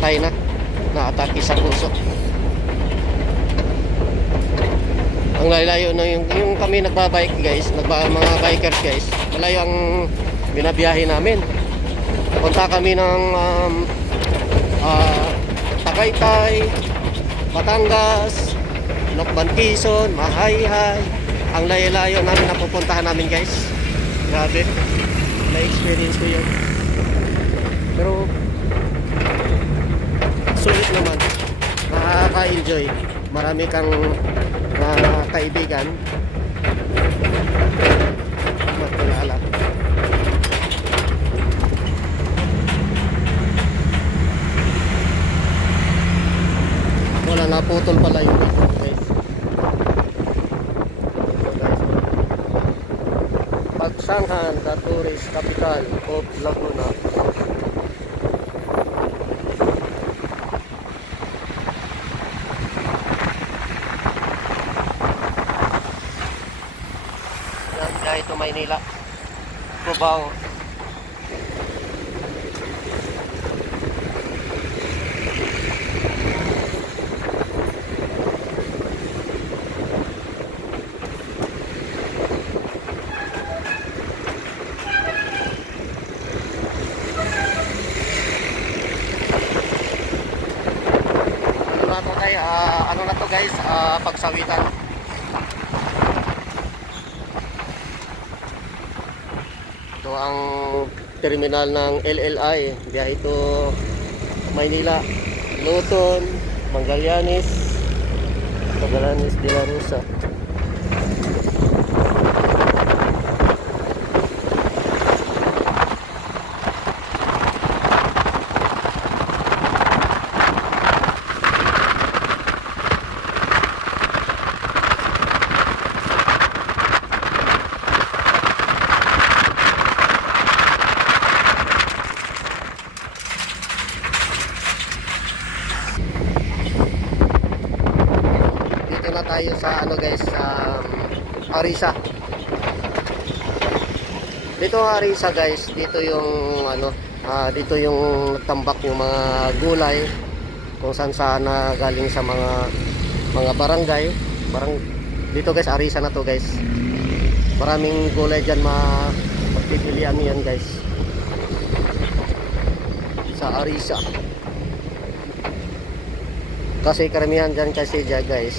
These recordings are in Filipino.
patay na, na-atake sa puso. Ang layo na yung kami nagbabike guys, mga bikers guys, malayo ang binabiyahe namin. Punta kami ng Tagaytay, Batangas, Lokban, Quezon, Mahayhay. Ang layo-layo namin na pupuntahan namin guys. Grabe, na-experience ko yun. Pero sulit naman, nakaka-enjoy. Marami kang kaibigan magkilala. Wala, naputol pala yung guys. Pagsanghan, the tourist capital of Laguna. Yan, ito Maynila, Cubao. Ano na to guys, pagsawitan. Ito ang terminal ng LLI, biyahe ito Maynila, Luton, Magallanes de la Rosa. Tayo sa ano guys, Arisa. Dito Arisa guys, dito yung ano, dito yung tambak yung mga gulay kung saan galing sa mga barangay. Dito guys, Arisa na to guys. Maraming gulay diyan, mapipilian yan guys. Sa Arisa. Kasi karamihan diyan kasi diyan guys.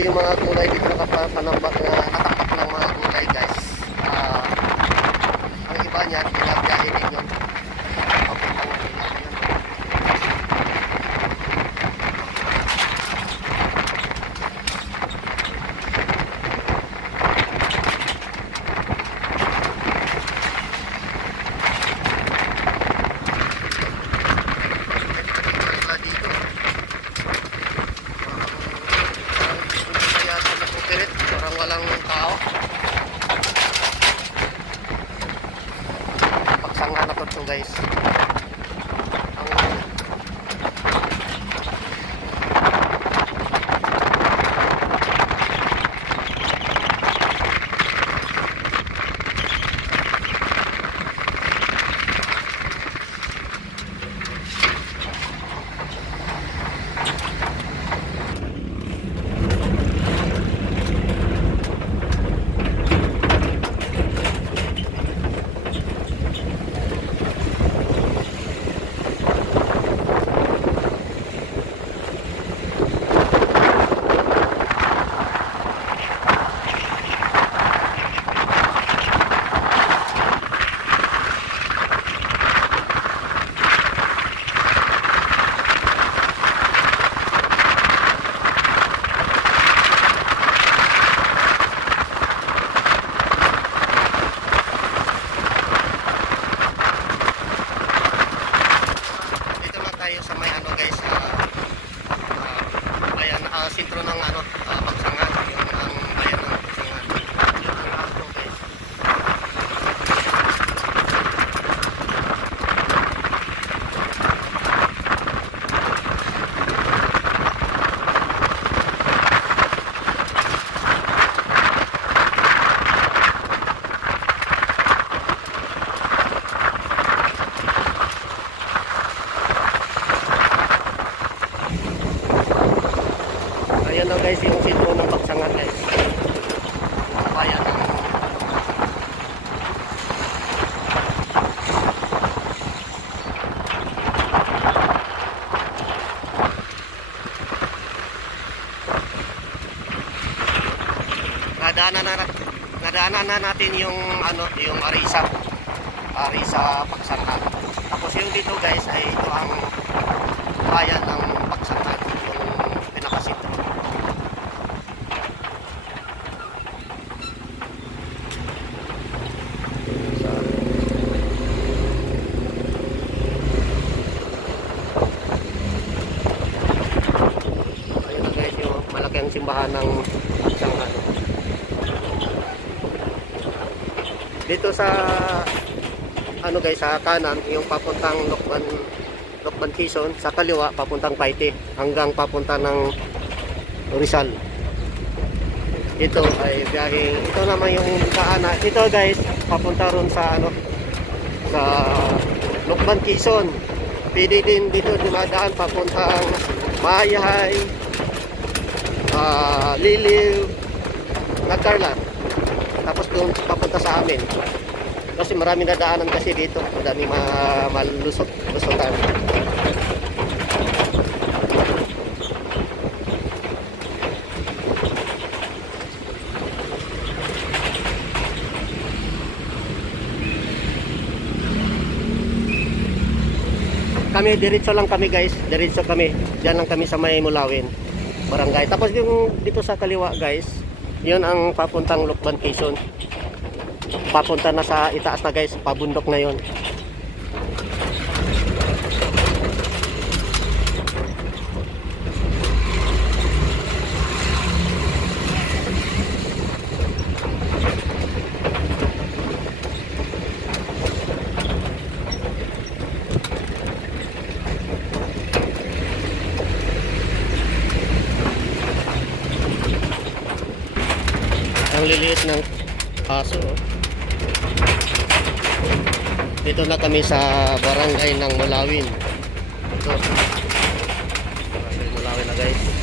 Yung mga gulay dito nakapanambak na natapak ng mga gulay guys. Ang iba niya binabiyahe din yun. Parang walang tao. Pagsanghan na to guys. nadaanan na natin yung ano, yung Arisa Pagsanhan. Tapos yung dito guys ay ito ang bayan ng Pagsanhan, yung pinakasentro. Ayun na guys, yung malaki ang simbahan ng Pagsanhan. Dito sa ano guys, sa kanan yung papuntang Lokban Quezon, sa kaliwa papuntang Paite hanggang papunta ng Rizal. Ito ay biyaheng, ito naman yung kaana. Ito guys, papunta ron sa ano, sa Lokban Quezon. Pwede din dito dumadaan papuntang Mayahay, Liliw, Nagcarlan. Tapos doon papunta sa amin. Kasi marami na daanan kasi dito. Madami malusot-lusotan. Kami, diretso lang kami guys. Diretso kami. Diyan lang kami sa May Mulawin Barangay. Tapos yung dito sa kaliwa guys, yun ang papuntang Lokban Quezon. Papunta na sa itaas na guys, pabundok na yun. Ang liliit ng aso. Dito na kami sa barangay ng Mulawin. Ito. Barangay Mulawin na guys.